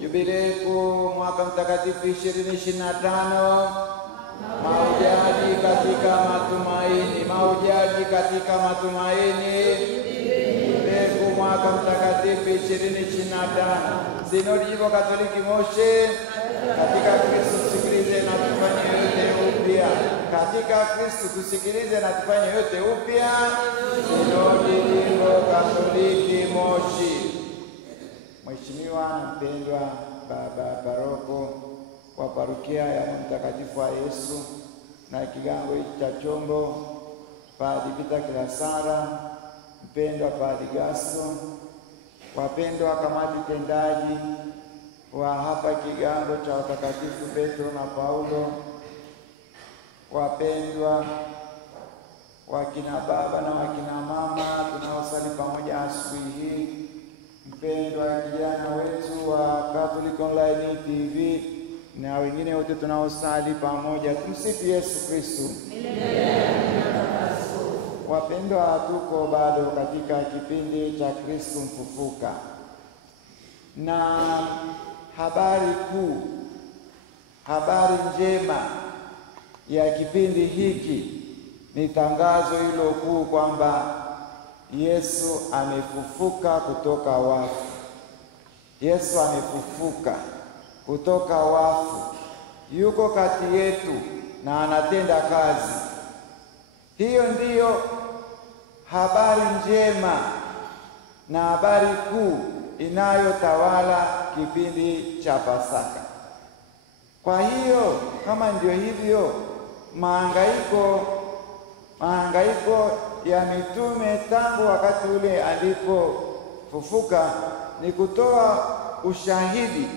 Jubilei kuu mwaka mtakatifu 2025. Mahujaji katika matumaini, mahujaji katika matumaini. Jubilei kuu mwaka mtakatifu 2025. Sinodi Jimbo Katoliki Moshi. Katika Kristo tusikilize na tufanye yote upya. Katika Kristo tusikilize na tufanye yote upya. Sinodi Jimbo Katoliki Moshi. Mheshimiwa mpendwa Baba Paroko wa Parokia ya Mtakatifu wa Yesu na kigango cha Chombo, Padre Peter Kilasara, mpendwa Padre Gasto, wapendwa kamati tendaji wa hapa kigango cha watakatifu Petro na Paulo, wapendwa wakina baba na wakina mama tunaosali pamoja asubuhi hii, mpendwa kijana wetu wa Catholic Online TV na wengine wote tunaosali pamoja, tumsifu Yesu Kristo. Wapendwa, tuko bado katika kipindi cha Kristo mfufuka, na habari kuu, habari njema ya kipindi hiki ni tangazo hilo kuu kwamba Yesu amefufuka kutoka wafu. Yesu amefufuka kutoka wafu, yuko kati yetu na anatenda kazi. Hiyo ndiyo habari njema na habari kuu inayotawala kipindi cha Pasaka. Kwa hiyo kama ndio hivyo, mahangaiko ya mitume tangu wakati ule alipofufuka ni kutoa ushahidi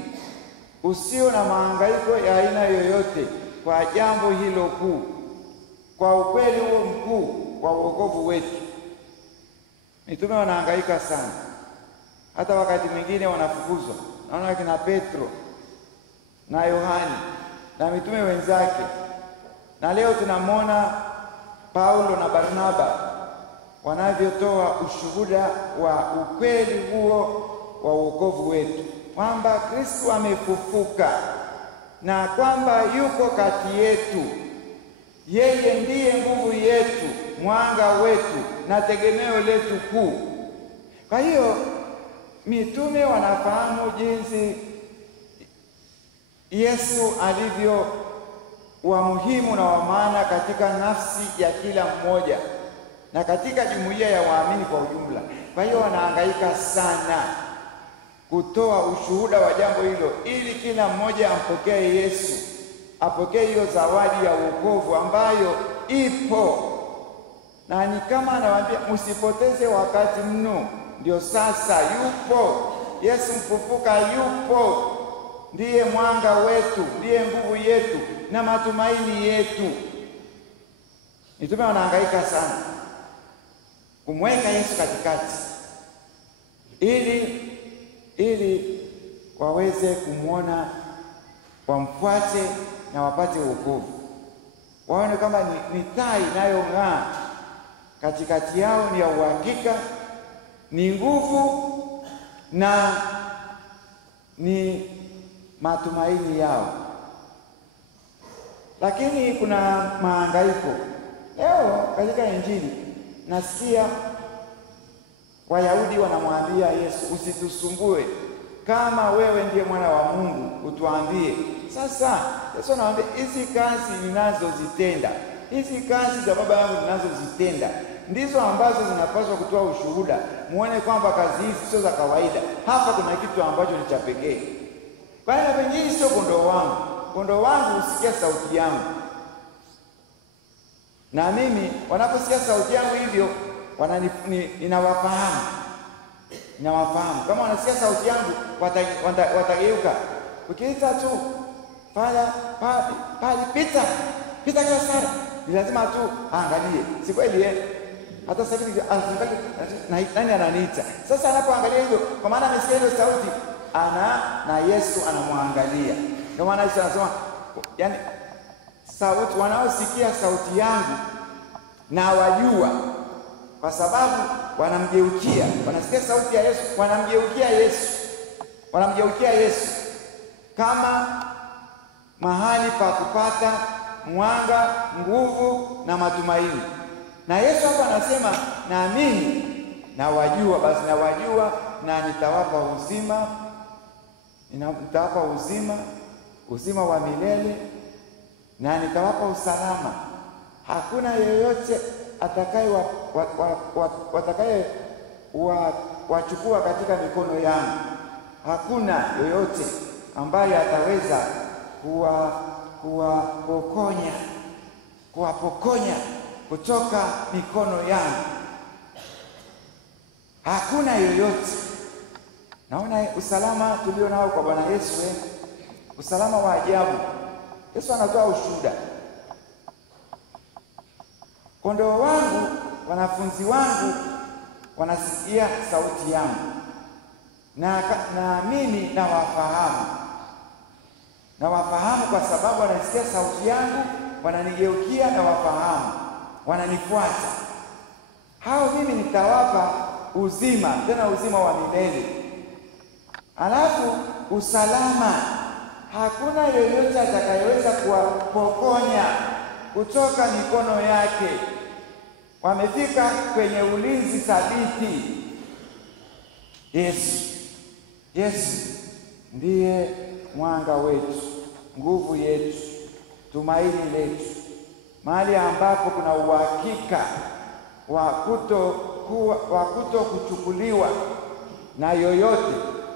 usio na mahangaiko ya aina yoyote kwa jambo hilo kuu, kwa ukweli huo mkuu wa wokovu wetu. Mitume wanahangaika sana, hata wakati mwingine wanafukuzwa. Naona kina Petro na Yohani na mitume wenzake, na leo tunamwona Paulo na Barnaba wanavyotoa ushuhuda wa ukweli huo wa wokovu wetu, kwamba Kristo amefufuka na kwamba yuko kati yetu. Yeye ndiye nguvu yetu, mwanga wetu na tegemeo letu kuu. Kwa hiyo mitume wanafahamu jinsi Yesu alivyo wa muhimu na wa maana katika nafsi ya kila mmoja na katika jumuiya ya waamini kwa ujumla. Kwa hiyo wanahangaika sana kutoa ushuhuda wa jambo hilo, ili kila mmoja ampokee Yesu, apokee hiyo zawadi ya wokovu ambayo ipo. Na ni kama anawaambia msipoteze wakati mno, ndio sasa yupo. Yesu mfufuka yupo, ndiye mwanga wetu, ndiye nguvu yetu na matumaini yetu. Mitume wanahangaika sana kumweka Yesu katikati, ili waweze kumwona, wamfuate na wapate wokovu. Waone kama ni taa inayong'aa katikati yao, ni ya uhakika, ni nguvu na ni matumaini yao. Lakini kuna mahangaiko. Leo katika Injili nasikia Wayahudi wanamwambia Yesu, usitusumbue, kama wewe ndiye mwana wa Mungu utuambie. Sasa Yesu anawaambia, hizi kazi ninazozitenda, hizi kazi za Baba yangu ninazozitenda ndizo ambazo zinapaswa kutoa ushuhuda, muone kwamba kazi hizi sio za kawaida. Hapa kuna kitu ambacho ni cha pekee. Kwa hiyo pengine sio kondoo wangu. Kondoo wangu husikia sauti yangu, na mimi wanaposikia sauti yangu hivyo ninawafahamu. Kama wanasikia sauti yangu watageuka. Ukiita tu pale pita Kilasara, ni lazima tu angalie. Si kweli hata sasa hivi nani ananiita. Sasa anapoangalia hivyo, kwa maana amesikia hiyo sauti, na Yesu anamwangalia. Ndio maana Yesu anasema, yani wanaosikia sauti yangu na wajua, kwa sababu wanamgeukia, wanasikia sauti ya Yesu, wanamgeukia Yesu, wanamgeukia Yesu kama mahali pa kupata mwanga, nguvu na matumaini. Na Yesu hapa anasema, naamini na wajua, basi na wajua na nitawapa uzima, nitawapa uzima wa milele, na nitawapa usalama. Hakuna yeyote atakaye wachukua katika mikono yangu. Hakuna yoyote ambaye ataweza kuwapokonya kutoka mikono yangu. Hakuna yoyote. Naona usalama tulio nao kwa Bwana Yesu, usalama wa ajabu. Yesu anatoa ushuhuda, kondoo wangu, wanafunzi wangu wanasikia sauti yangu, na mimi nawafahamu kwa sababu wanasikia sauti yangu, wananigeukia na wafahamu, wananifuata. Hao mimi nitawapa uzima, tena uzima wa milele. Alafu usalama, hakuna yeyote atakayeweza kuwapokonya kutoka mikono yake. Wamefika kwenye ulinzi thabiti. Yesu ndiye mwanga wetu, nguvu yetu, tumaini letu, mahali ambapo kuna uhakika wa kuto kuchukuliwa na yoyote.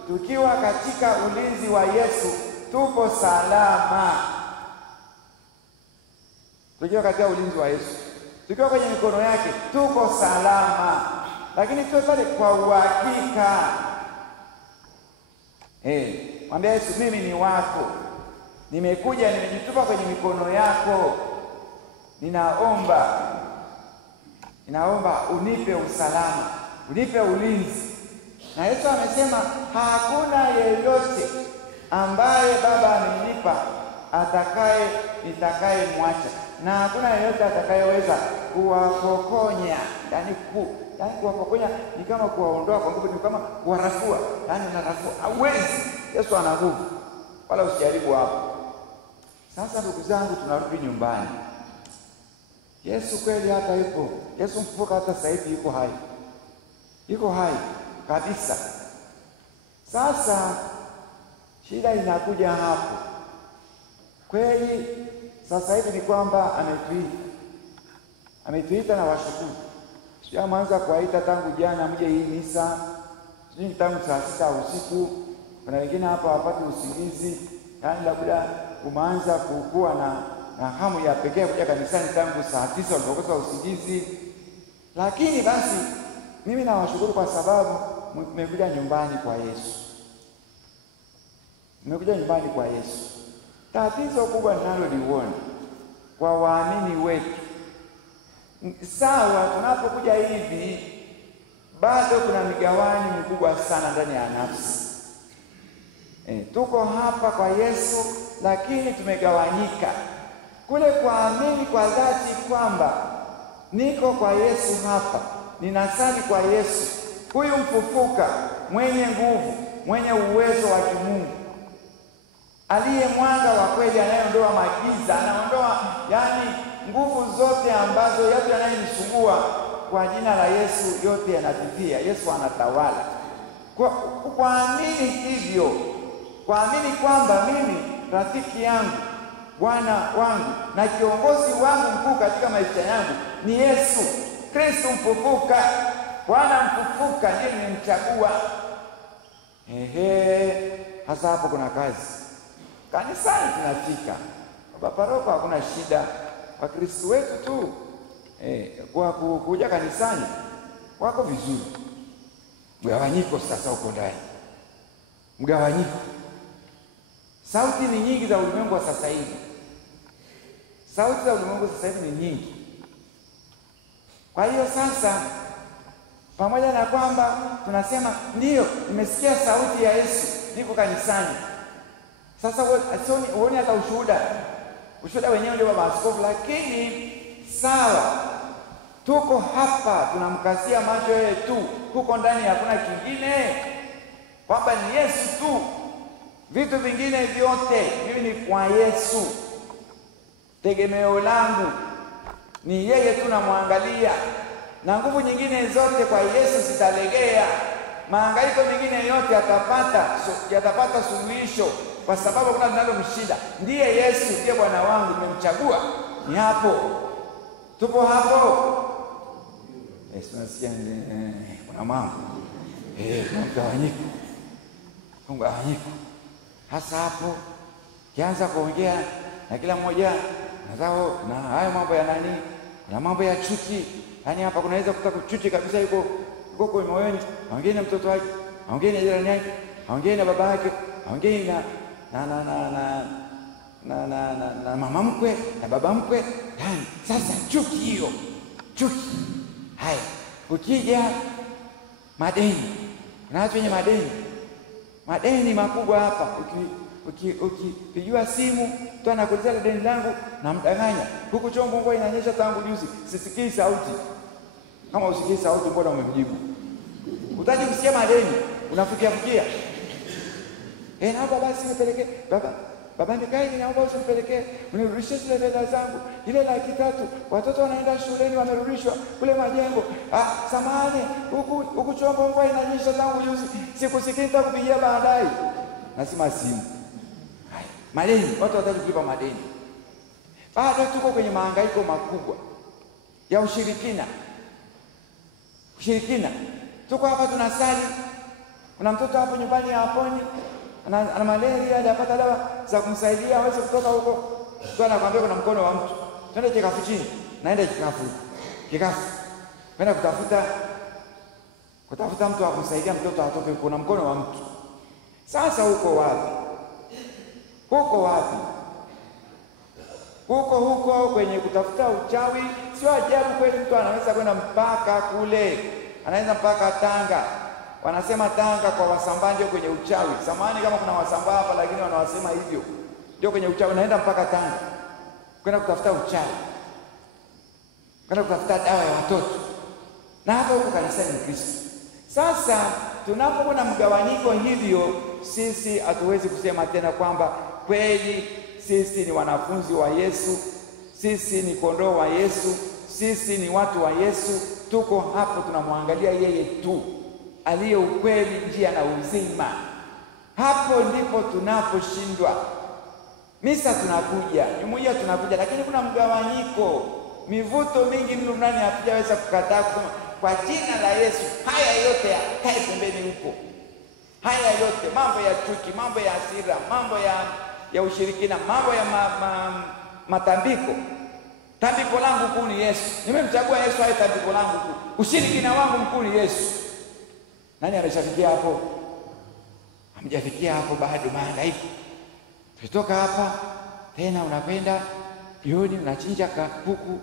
Tukiwa katika ulinzi wa Yesu tupo salama. Tukiwa katika ulinzi wa Yesu, tukiwa kwenye mikono yake tuko salama. Lakini tuwe pale kwa uhakika. Mwambie Yesu, mimi ni wako, nimekuja, nimejitupa kwenye mikono yako, ninaomba unipe usalama, unipe ulinzi. Na Yesu amesema hakuna yeyote ambaye Baba amenipa nitakayemwacha, na hakuna yeyote atakayeweza kuwapokonya. Yani kuwapokonya ni kama kuwaondoa kwa nguvu, ni kama kuwarafua, yani unarafua, hauwezi. Yesu ana nguvu, wala usijaribu hapo. Sasa ndugu zangu, tunarudi nyumbani. Yesu kweli hata yupo. Yesu mfufuka hata sasa hivi yuko hai kabisa. Sasa shida inakuja hapo. Kweli sasa hivi ni kwamba ametuita na washukuru. Sio ameanza kuwaita tangu jana mje hii misa. Sio tangu saa 6 usiku. Kuna wengine hapa hawapati usingizi. Yaani labda umeanza kukua na hamu ya pekee kuja kanisani tangu saa 9 walipokosa usingizi. Lakini basi mimi nawashukuru kwa sababu mmekuja nyumbani kwa Yesu. Mmekuja nyumbani kwa Yesu. Tatizo kubwa ninaloliona kwa waamini wetu, sawa, tunapokuja hivi bado kuna migawani mikubwa sana ndani ya nafsi. Tuko hapa kwa Yesu, lakini tumegawanyika. Kule kuamini kwa dhati kwamba niko kwa Yesu hapa, ninasali kwa Yesu, huyu mfufuka, mwenye nguvu, mwenye uwezo wa kimungu, aliye mwanga wa kweli, anayeondoa magiza, anaondoa yani nguvu zote ambazo yote yanayonisumbua. Kwa jina la Yesu yote yanatibia. Yesu anatawala. Kuamini hivyo, kuamini kwamba mimi, rafiki yangu, Bwana wangu na kiongozi wangu mkuu katika maisha yangu ni Yesu Kristo mfufuka. Bwana mfufuka ndiye nimemchagua. Hasa hapo kuna kazi. Kanisani tunafika. Baba paroko hakuna shida. Wakristo wetu tu kwa kuja kanisani wako vizuri. Mgawanyiko sasa uko ndani. Mgawanyiko. Sauti ni nyingi za ulimwengu wa sasa hivi. Sauti za ulimwengu sasa hivi ni nyingi. Kwa hiyo sasa, pamoja na kwamba tunasema ndio nimesikia sauti ya Yesu, niko kanisani. Sasa uone hata ushuhuda wenyewe ndio baba askofu, lakini sawa, Tuko hapa tunamkazia macho yeye tu, huko ndani hakuna kingine, kwamba ni Yesu tu. Vitu vingine vyote mimi ni kwa Yesu, tegemeo langu ni yeye tu, namwangalia, na nguvu nyingine zote kwa Yesu zitalegea. Mahangaiko mengine yote yatapata suluhisho, kwa sababu kuna linalomshinda. Ndiye Yesu, ndiye Bwana wangu, nimemchagua. Ni hapo, tupo hapo. Yesu nasikia kuna mambo mgawanyiko hasa hapo, kianza kuongea na kila mmoja nazao na hayo mambo ya nani, na mambo ya chuki. Yaani hapa kunaweza kutaka kuchuki kabisa, yuko kwa moyoni, ongea na mtoto wake, ongea na jirani yake, ongea na baba yake, ongea na mama mkwe na baba mkwe. Yani sasa chuki hiyo, chuki. Haya, ukija madeni, na watu wenye madeni makubwa hapa, ukipigiwa simu mtu anakuletea deni langu na mdanganya, huku chombo mvua inanyesha tangu juzi, sisikii sauti. Kama usikii sauti, mbona umemjibu? Utaji kusikia madeni, unafikia naomba basi nipelekee baba Mikaeli, naomba usinipelekee, unirudishie zile fedha zangu, ile 300,000 watoto wanaenda shuleni wamerudishwa kule Majengo. Samahani, huku chombo mvua inanyesha tangu juzi, sikusikii, nitakupigia baadaye. Nasema simu. Madeni, watu wataki kulipa madeni. Bado tuko kwenye mahangaiko makubwa ya ushirikina. Tuko hapa tunasali, kuna mtoto hapo nyumbani haponi, ana malaria, hajapata dawa za kumsaidia aweze kutoka huko. Mtu anakuambia kuna mkono wa mtu, twende kikafu chini, naenda kikafu. Kwenda kutafuta mtu wa kumsaidia mtoto atoke, kuna mkono wa mtu. Sasa huko wapi? Huko kwenye kutafuta uchawi. Sio ajabu kweli mtu anaweza kwenda mpaka kule, anaweza mpaka Tanga. Wanasema Tanga kwa Wasambaa ndio kwenye uchawi. Samahani kama kuna Wasambaa hapa, lakini wanawasema hivyo, ndio kwenye uchawi. Naenda mpaka Tanga kwenda kutafuta uchawi, kwenda kutafuta dawa ya watoto, na hapa huko kanisani ni Kristo. Sasa tunapokuwa na mgawanyiko hivyo, sisi hatuwezi kusema tena kwamba kweli sisi ni wanafunzi wa Yesu, sisi ni kondoo wa Yesu, sisi ni watu wa Yesu. Tuko hapo tunamwangalia yeye tu, aliye ukweli, njia na uzima. Hapo ndipo tunaposhindwa. Misa tunakuja, jumuiya tunakuja, lakini kuna mgawanyiko, mivuto mingi mno ndani, hatujaweza kukataa kusema kwa jina la Yesu haya yote yakae pembeni huko. Haya yote, mambo ya chuki, mambo ya hasira, mambo ya ushirikina, mambo ya matambiko. Tambiko langu kuu ni Yesu. Nimemchagua Yesu awe tambiko langu kuu. Ushirikina wangu mkuu ni Yesu. Nani ameshafikia hapo? Hamjafikia hapo bado, mahangaiko. Tukitoka hapa tena unakwenda jioni unachinja kuku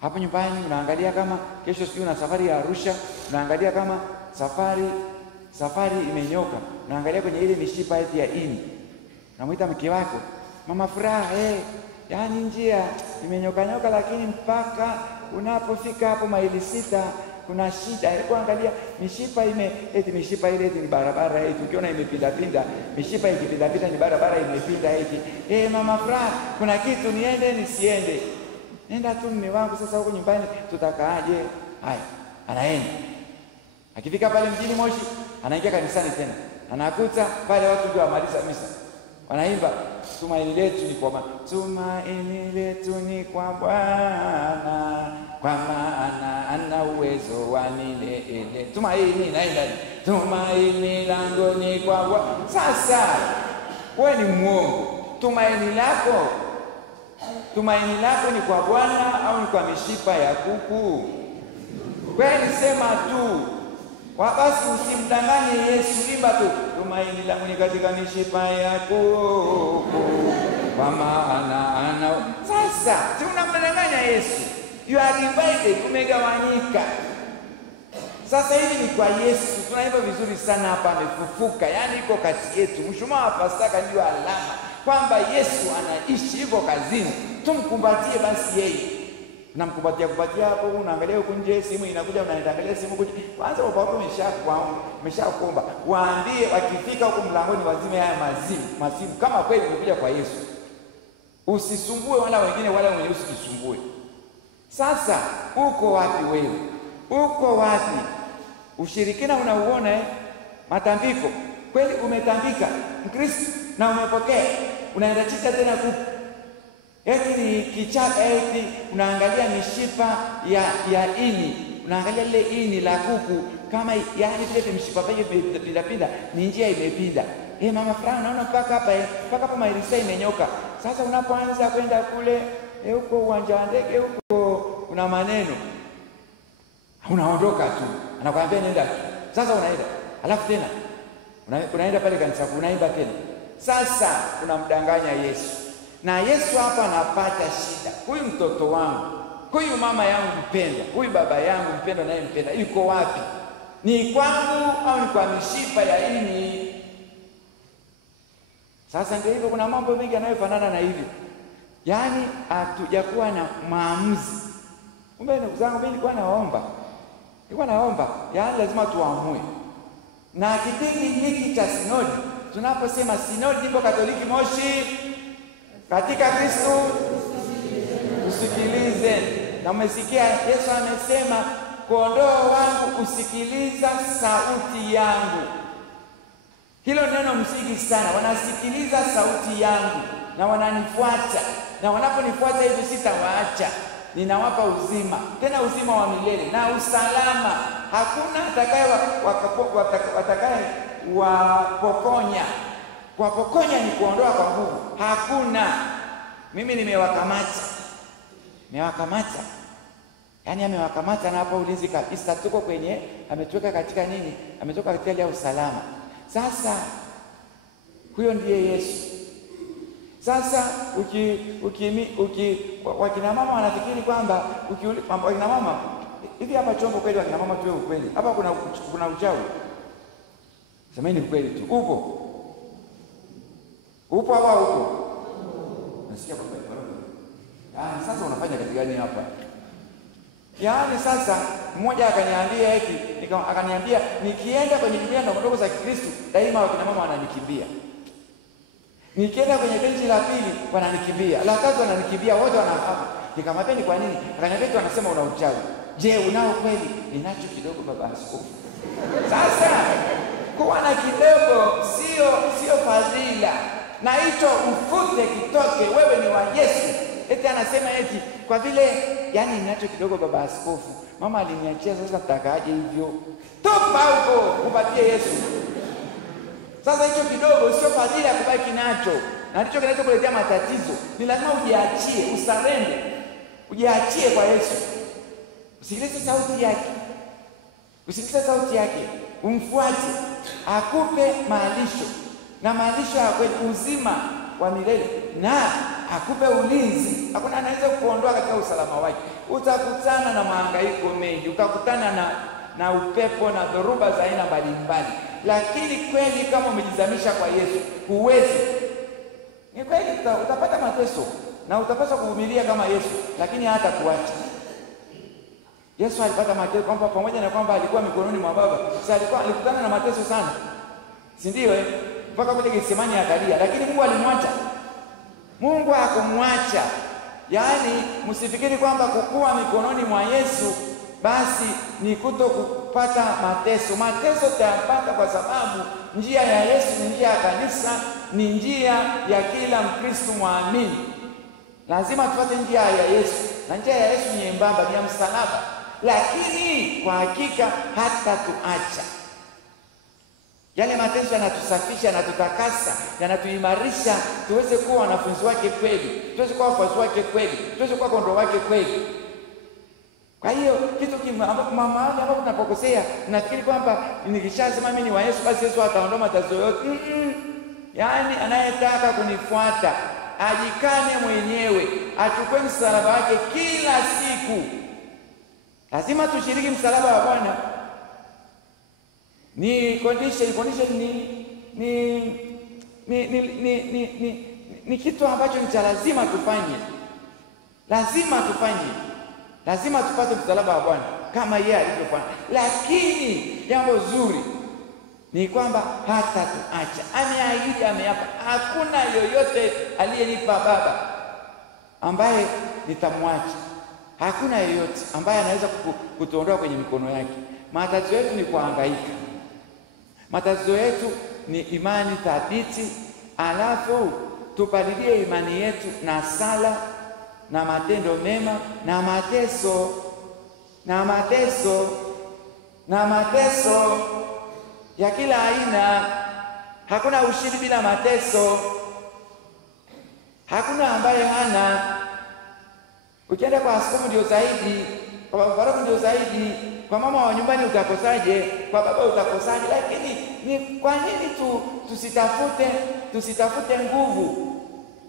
hapo nyumbani, unaangalia kama kesho sio na safari ya Arusha, unaangalia kama safari imenyoka, unaangalia kwenye ile mishipa ya ini. Namuita mke wako, mama Furaha, yaani njia imenyoka, lakini mpaka unapofika hapo maili 6 kuna shida. Hebu angalia mishipa mishipa ile ni barabara ukiona imepinda, mishipa ikipinda ni barabara imepinda mama Furaha, kuna kitu, niende nisiende? Nenda tu mume wangu, sasa huko nyumbani tutakaaje? Haya, anaenda. Akifika pale mjini Moshi, anaingia kanisani tena, anakuta pale watu ndio wamaliza misa, wanaimba tumaini letu ni kwa Bwana, tumaini letu ni kwa Bwana, kwa maana ana uwezo wa milele. Tumaini naenda, tumaini langu ni kwa Bwana. Sasa wewe ni muongo, tumaini lako ni kwa Bwana au ni kwa mishipa ya kuku? Kweli sema tu. Basi usimdanganye Yesu, imba tu tumaini langu ni katika mishipa ya kuku, kwa maana ana. Sasa si unamdanganya Yesu, you are divided, umegawanyika. Sasa hivi ni kwa Yesu, tunaimba vizuri sana hapa, amefufuka, yaani iko kati yetu. Mshumaa wa Pasaka ndio alama kwamba Yesu anaishi, yuko kazini. Tumkumbatie basi yeye, Namkupatia hapo, unaangalia huko nje, simu inakuja, unaangalia simu huko. Kwanza baba umeshakuomba. Waambie wakifika huko mlangoni wazime haya masimu kama kweli umekuja kwa Yesu. Usisumbue wala wengine wala mwenyewe usijisumbue. Sasa uko wapi wewe? Uko wapi? Ushirikina unauona matambiko. Kweli umetambika Mkristo na umepokea. Unaenda chika tena kuku. Eti ni kichaka, eti unaangalia mishipa ya ini. Unaangalia ile ini la kuku kama yani vile mishipa pale pinda ni njia imepinda. Mama fulani naona mpaka hapa mairisa imenyoka. Sasa unapoanza kwenda kule huko uwanja wa ndege huko una maneno. Unaondoka tu. Anakuambia nenda tu. Sasa unaenda. Alafu tena unaenda pale kanisa unaimba tena. Sasa unamdanganya Yesu. Na Yesu hapa anapata shida. Huyu mtoto wangu, huyu mama yangu mpendwa, huyu baba yangu mpendwa naye mpenda, yuko wapi? Ni kwangu au ni kwa mishipa ya ini? Sasa ndio hivyo, kuna mambo mengi yanayofanana na hivyo. Yaani hatujakuwa na maamuzi. Kumbe ndugu zangu, mimi nilikuwa naomba, yaani lazima tuamue. Na kipindi hiki cha sinodi, tunaposema sinodi Jimbo Katoliki Moshi katika Kristo, usikilize. Na umesikia Yesu amesema, kondoo wangu usikiliza sauti yangu. Hilo neno msingi sana. Wanasikiliza sauti yangu na wananifuata. Na wanaponifuata hivi sitawaacha. Ninawapa uzima, tena uzima wa milele na usalama. Hakuna atakaye wapokonya. Kuwapokonya ni kuondoa kwa nguvu. Hakuna. Mimi nimewakamata. Yaani amewakamata na hapa ulinzi kabisa. Tuko kwenye, ametuweka katika nini? Ametoka katika ile usalama. Sasa huyo ndiye Yesu. Sasa wakina mama wanafikiri kwamba wakina mama hivi hapa chombo kweli, wakina mama tuwe ukweli. Hapa kuna uchawi. Semeni ukweli tu. Upo hapa huko. Nasikia kwa kweli. Yaani sasa unafanya kazi gani hapa? Yaani sasa mmoja akaniambia akaniambia nikienda kwenye jumuiya ndogo za Kikristo daima wakina mama wananikimbia. Nikienda kwenye benchi la pili wananikimbia. La tatu wananikimbia, wote wanafahamu. Nikamwambia ni kwa nini? Akaniambia tu anasema una uchawi. Je, unao kweli? Ninacho kidogo baba askofu. Sasa kuwa na kidogo sio fadhila. Na hicho ufute kitoke, wewe ni wa Yesu. Eti anasema eti kwa vile yani ninacho kidogo baba askofu. Mama aliniachia, sasa mtakaaje hivyo? Toka huko, upatie Yesu. Sasa hicho kidogo sio fadhila kubaki nacho. Na ndicho kinachokuletea matatizo. Ni lazima ujiachie, usarende. Ujiachie kwa Yesu. Usikilize sauti yake. Umfuate. Akupe malisho. Na malisho ya kweli, uzima wa milele. Na akupe ulinzi. Hakuna anaweza kuondoa katika usalama wake. Utakutana na mahangaiko mengi. Utakutana na upepo na dhoruba za aina mbalimbali. Lakini kweli kama umejizamisha kwa Yesu, huwezi. Ni kweli utapata mateso na utapaswa kuvumilia kama Yesu, lakini hata kuacha. Yesu alipata mateso kwamba pamoja na kwamba alikuwa mikononi mwa Baba, alikutana na mateso sana. Si ndio mpaka kule Getsemani akalia, lakini Mungu alimwacha. Mungu hakumwacha. Yaani msifikiri kwamba kukua mikononi mwa Yesu basi ni kupata mateso. Mateso tutayapata kwa sababu njia ya Yesu ni njia ya kanisa, ni njia ya kila Mkristo muamini. Lazima tupate njia ya Yesu. Na njia ya Yesu ni nyembamba, ni ya msalaba. Lakini kwa hakika hata tuacha. Yale mateso yanatusafisha, yanatutakasa, yanatuimarisha tuweze kuwa wanafunzi wake kweli, tuweze kuwa wafuasi wake kweli, tuweze kuwa kondoo wake kweli. Kwa hiyo kitu mahali ambapo tunapokosea, nafikiri kwamba nikishasema mimi ni wa Yesu basi Yesu ataondoa matatizo yote. Yaani anayetaka kunifuata ajikane mwenyewe, achukue msalaba wake kila siku. Lazima tushiriki msalaba wa Bwana. Ni condition ni kitu ambacho ni cha lazima tufanye. Lazima tufanye. lazima tupate msalaba wa Bwana kama yeye alivyofanya. Lakini jambo zuri ni kwamba hata tuacha, ameahidi, ameapa, hakuna yoyote aliyenipa Baba ambaye nitamwacha. Hakuna yoyote ambaye anaweza kutuondoa kwenye mikono yake. Matatizo yetu ni kuhangaika, matatizo yetu ni imani thabiti, alafu tupalilie imani yetu na sala na matendo mema na mateso ya kila aina. Hakuna ushindi bila mateso, hakuna ambaye hana. Ukienda kwa askofu ndio zaidi, kwa paroko ndio zaidi, kwa mama wa nyumbani utakosaje, kwa baba utakosaje? Lakini ni kwa nini tusitafute nguvu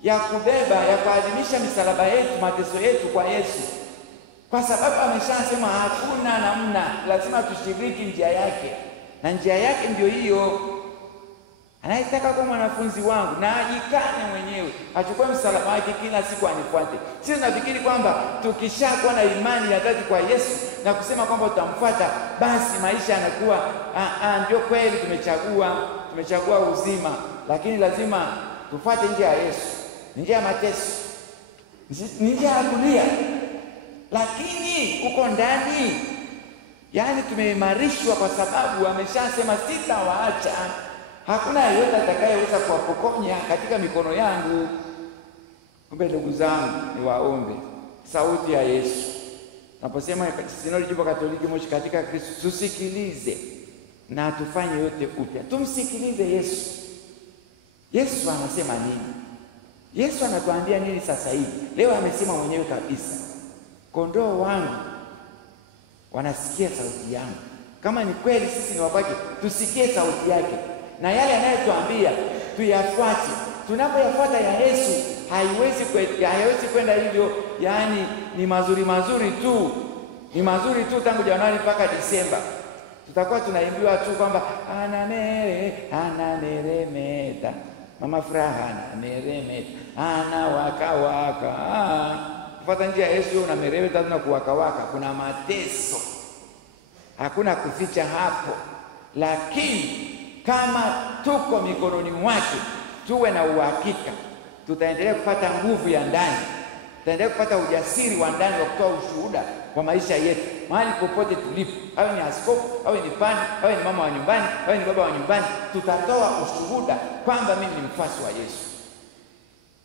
ya kubeba, ya kuadhimisha misalaba yetu, mateso yetu kwa Yesu? Kwa sababu ameshasema hakuna namna, lazima tushiriki njia yake, na njia yake ndio hiyo. Anayetaka kuwa mwanafunzi wangu na ajikane mwenyewe, achukue msalaba wake kila siku anifuate. Sisi nafikiri kwamba tukishakuwa na imani ya dhati kwa Yesu na kusema kwamba tutamfuata, basi maisha yanakuwa ndio kweli tumechagua uzima. Lakini lazima tufuate njia ya Yesu, njia ya mateso, njia ya kulia, lakini uko ndani, yani tumeimarishwa, kwa sababu ameshasema sitawaacha. Hakuna yeyote atakayeweza kuwapokonya katika mikono yangu. Kumbe ndugu zangu, niwaombe sauti ya Yesu. Naposema Sinodi Jimbo Katoliki Moshi katika Kristo, tusikilize na tufanye yote upya. Tumsikilize Yesu. Yesu anasema nini? Yesu anatuambia nini sasa hivi? Leo amesema mwenyewe kabisa, kondoo wangu wanasikia sauti yangu. Kama ni kweli sisi ni wabaki, tusikie sauti yake, na yale anayotuambia tuyafuate. Tunapoyafuata ya Yesu, haiwezi kwenda hivyo, yani ni mazuri tu, ni mazuri tu tangu Januari mpaka Disemba. Tutakuwa tunaimbiwa tu kwamba anameremeta, mama furaha anameremeta, anawakawaka. Kufuata njia ya Yesu unameremeta na kuwakawaka, kuna mateso, hakuna kuficha hapo. Lakini kama tuko mikononi mwake, tuwe na uhakika, tutaendelea kupata nguvu ya ndani, tutaendelea kupata ujasiri wa ndani wa kutoa ushuhuda kwa maisha yetu mahali popote tulipo. Awe ni askofu, awe ni pani, awe ni mama wa nyumbani, awe ni baba wa nyumbani, tutatoa ushuhuda kwamba mimi ni mfuasi wa Yesu.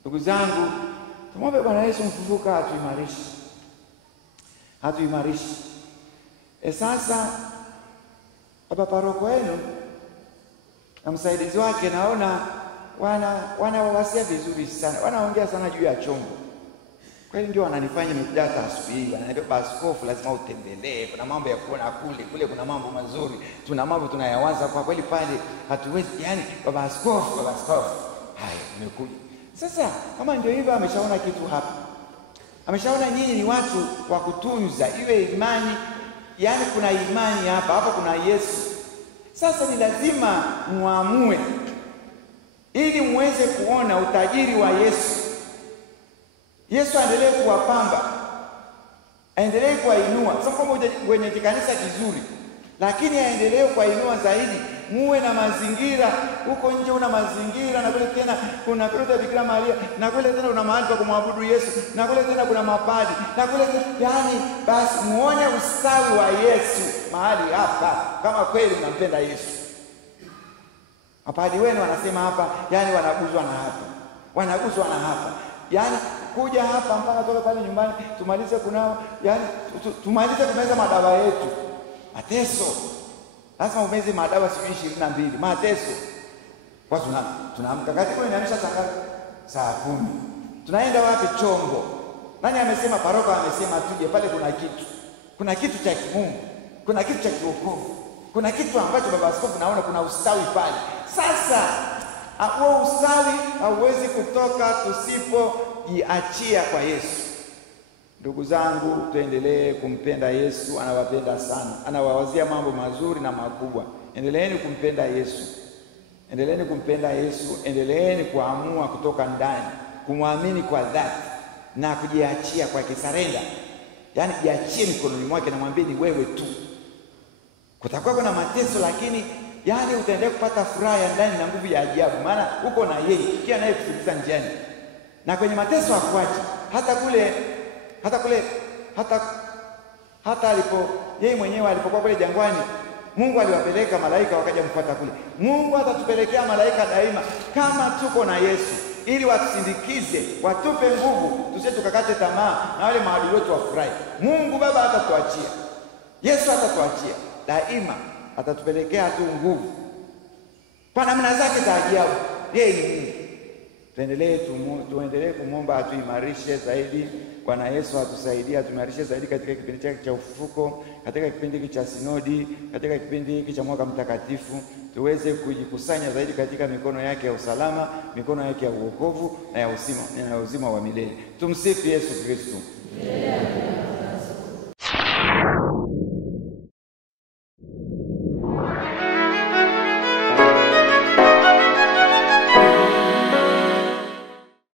Ndugu zangu, tumwombe Bwana Yesu mfufuka atuimarishe. Sasa baba paroko wenu na msaidizi wake naona wanawasia vizuri sana, wanaongea sana juu ya chombo. Kweli ndio wananifanya nimekuja hata asubuhi, wananiambia askofu lazima utembelee, kuna mambo ya kuona kule kuna mambo mazuri, tuna mambo tunayawaza kwa kweli pale, hatuwezi yani baba askofu. Haya, nimekuja. Sasa kama ndio hivyo, ameshaona kitu hapa. Ameshaona nyinyi ni watu wa kutunza iwe imani, yani kuna imani hapa kuna Yesu. Sasa ni lazima muamue ili muweze kuona utajiri wa Yesu. Yesu aendelee kuwapamba, aendelee kuwainua. Sasa kama kwenye kanisa kizuri, lakini aendelee kuwainua zaidi. Muwe na mazingira huko nje, una mazingira, na kule tena kuna Kristo Bikira Maria, na kule tena una mahali pa kumwabudu Yesu, na kule tena kuna mapadi, na kule yani basi muone ustawi wa Yesu mahali hapa, kama kweli mnampenda Yesu. Mapadi wenu wanasema hapa, yani wanaguswa na hapa, yani kuja hapa mpaka toka pale nyumbani tumalize kunao, yani tumalize kumeza madawa yetu. Mateso lazima umeze madawa 22 mateso. Kwa tunaamka kati kwa inaamsha saa 10. Tunaenda wapi? Chombo. Nani amesema? Paroko amesema tuje pale, kuna kitu cha kimungu, kuna kitu cha kiwokovu, kuna kitu ambacho baba askofu naona kuna ustawi pale. Sasa huo ustawi hauwezi kutoka tusipojiachia kwa Yesu. Ndugu zangu, tuendelee kumpenda Yesu. Anawapenda sana, anawawazia mambo mazuri na makubwa. Endeleeni kumpenda Yesu, endeleeni kumpenda Yesu, endeleeni kuamua kutoka ndani kumwamini kwa dhati na kujiachia kwa kisarenda. Yaani jiachie mikononi mwake na mwambie ni wewe tu. Kutakuwa kuna mateso, lakini yaani utaendelea kupata furaha ya ndani na nguvu ya ajabu, maana uko na yeye, kila naye kusikiliza njiani. Na kwenye mateso hakuachi. Hata yeye mwenyewe alipokuwa kule jangwani, Mungu aliwapeleka malaika wakaja mfuata kule. Mungu atatupelekea malaika daima kama tuko na Yesu, ili watusindikize, watupe nguvu, tusije tukakate tamaa na wale maadui wetu wafurahi. Mungu Baba hatatuachia. Yesu hatatuachia. Daima atatupelekea tu nguvu kwa namna zake za ajabu. Yeye ni Mungu. Tuendelee kumwomba atuimarishe zaidi. Bwana Yesu atusaidie, atuimarishe zaidi katika kipindi chake cha ufufuko, katika kipindi hiki cha sinodi, katika kipindi hiki cha mwaka mtakatifu, tuweze kujikusanya zaidi katika mikono yake ya usalama, mikono yake ya uokovu na ya uzima wa milele. Tumsifu Yesu Kristo.